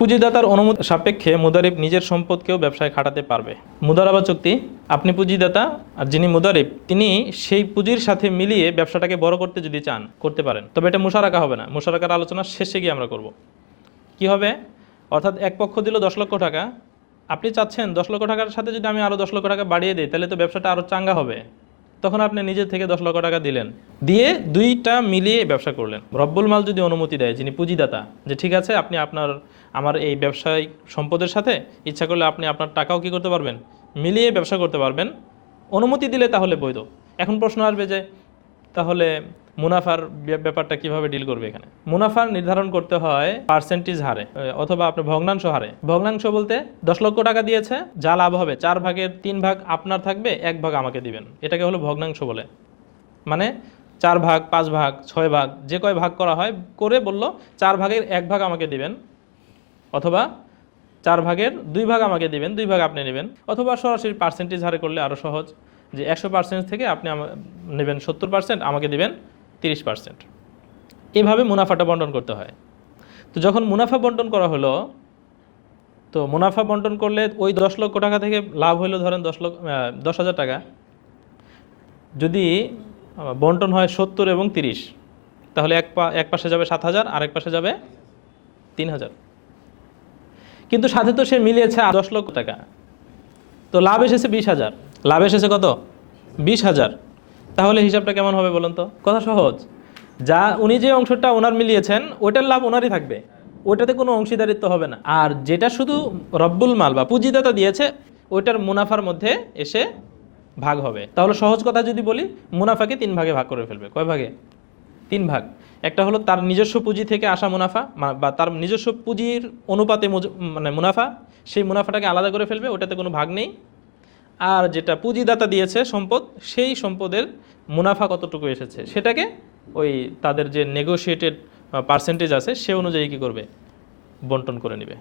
পুঁজিদাতার অনুমতি সাপেক্ষে মুদারিব নিজের সম্পদকেও ব্যবসায় খাটাতে পারবে। মুদারাবা চুক্তি, আপনি পুঁজিদাতা আর যিনি মুদারিব তিনি সেই পুঁজির সাথে মিলিয়ে ব্যবসাটাকে বড় করতে যদি চান করতে পারেন, তবে এটা মুশারাকা হবে না। মুশারাকার আলোচনা শেষে গিয়ে আমরা করব। কি হবে? অর্থাৎ এক পক্ষ দিল 10 লক্ষ টাকা, আপনি চাচ্ছেন 10 লক্ষ টাকার সাথে যদি আমি আরও 10 লক্ষ টাকা বাড়িয়ে দিই তাহলে তো ব্যবসাটা আরও চাঙ্গা হবে। তখন আপনি নিজের থেকে 10 লক্ষ টাকা দিলেন, দিয়ে দুইটা মিলিয়ে ব্যবসা করলেন। রব্বুল মাল যদি অনুমতি দেয়, যিনি পুঁজিদাতা, যে ঠিক আছে আপনি আমার এই ব্যবসায়িক সম্পদের সাথে ইচ্ছা করলে আপনি আপনার টাকাও কী করতে পারবেন, মিলিয়ে ব্যবসা করতে পারবেন, অনুমতি দিলে তাহলে বৈধ। এখন প্রশ্ন আসবে যে তাহলে মুনাফার ব্যাপারটা কিভাবে ডিল করবে? এখানে মুনাফার নির্ধারণ করতে হয় পার্সেন্টেজ হারে অথবা আপনার ভগ্নাংশ হারে। ভগ্নাংশ বলতে 10 লক্ষ টাকা দিয়েছে, যা লাভ হবে 4 ভাগের 3 ভাগ আপনার থাকবে, 1 ভাগ আমাকে দিবেন। এটাকে হলো ভগ্নাংশ বলে। মানে 4 ভাগ, 5 ভাগ, 6 ভাগ, যে কয় ভাগ করা হয় করে বলল 4 ভাগের 1 ভাগ আমাকে দিবেন, অথবা 4 ভাগের 2 ভাগ আমাকে দিবেন, 2 ভাগ আপনি নেবেন, অথবা সরাসরি পার্সেন্টেজ হারে করলে আরও সহজ, যে 100% থেকে আপনি নেবেন 70%, আমাকে দিবেন 30%। এইভাবে মুনাফাটা বন্টন করতে হয়। তো যখন মুনাফা বন্টন করা হলো, তো মুনাফা বন্টন করলে ওই 10 লক্ষ টাকা থেকে লাভ হলো ধরেন 10,000 টাকা, যদি বন্টন হয় 70 এবং 30, তাহলে এক পাশে যাবে 7,000 আর এক পাশে যাবে 3,000। কিন্তু সাথে তো সে মিলিয়েছে 10 লক্ষ টাকা, তো লাভ এসেছে 20,000। লাভ এসেছে কত? 20,000। তাহলে হিসাবটা কেমন হবে বলুন তো? কথা সহজ। যা উনি যে অংশটা ওনার মিলিয়েছেন ওইটার লাভ ওনারই থাকবে, ওইটাতে কোনো অংশীদারিত্ব হবে না। আর যেটা শুধু রব্বুল মাল বা পুঁজিদাতা দিয়েছে ওইটার মুনাফার মধ্যে এসে ভাগ হবে। তাহলে সহজ কথা যদি বলি, মুনাফাকে 3 ভাগে ভাগ করে ফেলবে। কয় ভাগে? 3 ভাগ। একটা হলো তার নিজস্ব পুঁজি থেকে আসা মুনাফা, বা তার নিজস্ব পুঁজির অনুপাতে মানে মুনাফা, সেই মুনাফাটাকে আলাদা করে ফেলবে, ওটাতে কোনো ভাগ নেই। আর যেটা পুঁজিদাতা দিয়েছে সম্পদ, সেই সম্পদের মুনাফা কতটুকু এসেছে সেটাকে ওই তাদের যে নেগোশিয়েটেড পার্সেন্টেজ আছে সে অনুযায়ী কী করবে? বন্টন করে নেবে।